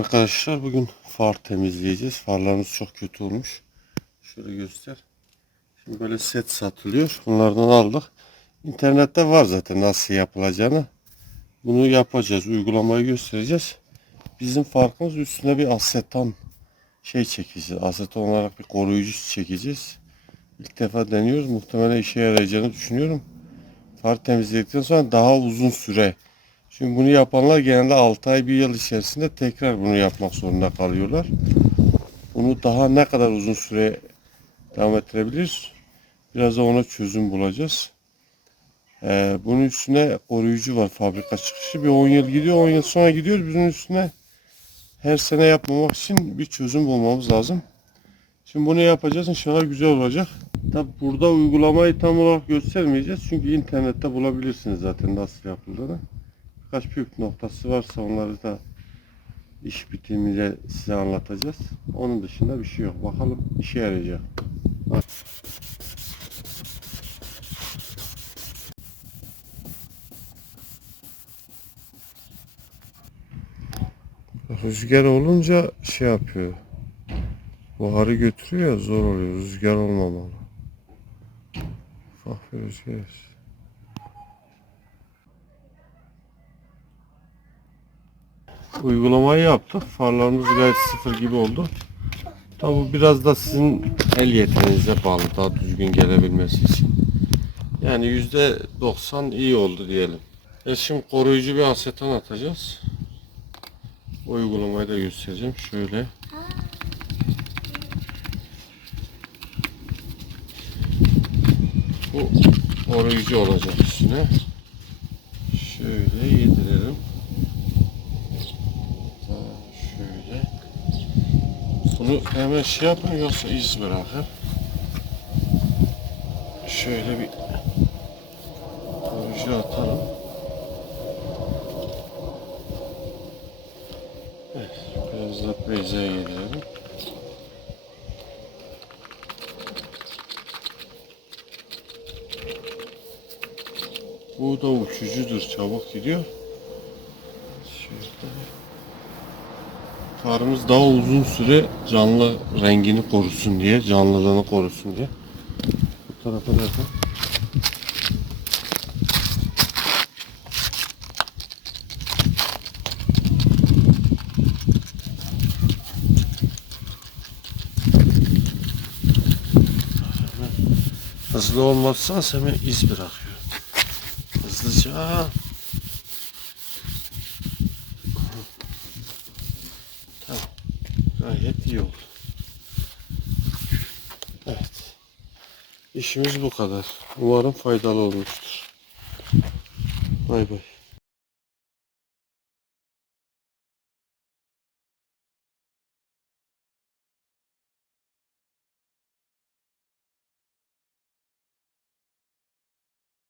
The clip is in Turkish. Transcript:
arkadaşlar bugün far temizleyeceğiz. Farlarımız çok kötü olmuş. Şöyle göster. Şimdi böyle set satılıyor. Bunlardan aldık. İnternette var zaten nasıl yapılacağını. Bunu yapacağız. Uygulamayı göstereceğiz. Bizim farkımız üstüne bir aseton şey çekeceğiz. Aseton olarak bir koruyucu çekeceğiz. İlk defa deniyoruz. Muhtemelen işe yarayacağını düşünüyorum. Far temizledikten sonra daha uzun süre Şimdi bunu yapanlar genelde 6 ay bir yıl içerisinde tekrar bunu yapmak zorunda kalıyorlar. Bunu daha ne kadar uzun süre devam ettirebilir? Biraz da ona çözüm bulacağız. Ee, bunun üstüne koruyucu var fabrika çıkışı. Bir 10 yıl gidiyor, 10 yıl sonra gidiyoruz. Bunun üstüne her sene yapmamak için bir çözüm bulmamız lazım. Şimdi bunu yapacağız. İnşallah güzel olacak. Tabi burada uygulamayı tam olarak göstermeyeceğiz. Çünkü internette bulabilirsiniz zaten nasıl yapıldığını birkaç püf noktası varsa onları da iş bitiminde size anlatacağız. Onun dışında bir şey yok. Bakalım işe yarayacak. Rüzgar olunca şey yapıyor. Buharı götürüyor ya zor oluyor. Rüzgar olmamalı. Ufak bir rüzgar. Uygulamayı yaptık. Farlarımız gayet sıfır gibi oldu. Tabi biraz da sizin el yeteneğinize bağlı daha düzgün gelebilmesi için. Yani yüzde 90 iyi oldu diyelim. E şimdi koruyucu bir aseton atacağız. O uygulamayı da göstereceğim. Şöyle. Bu koruyucu olacak üstüne. Şöyle yedirelim. Şöyle. Bunu hemen şey yapın yoksa iz bırakır. Şöyle bir koruyucu atalım. Biraz da beyzeye gelelim. Bu da uçucudur, çabuk gidiyor. Şöyle. Farımız daha uzun süre canlı rengini korusun diye, canlılığını korusun diye. Bu tarafa da yapalım. Hızlı olmazsa hemen iz bırakıyor. Hızlıca Gayet iyi oldu. Evet. İşimiz bu kadar. Umarım faydalı olmuştur. Bay bay.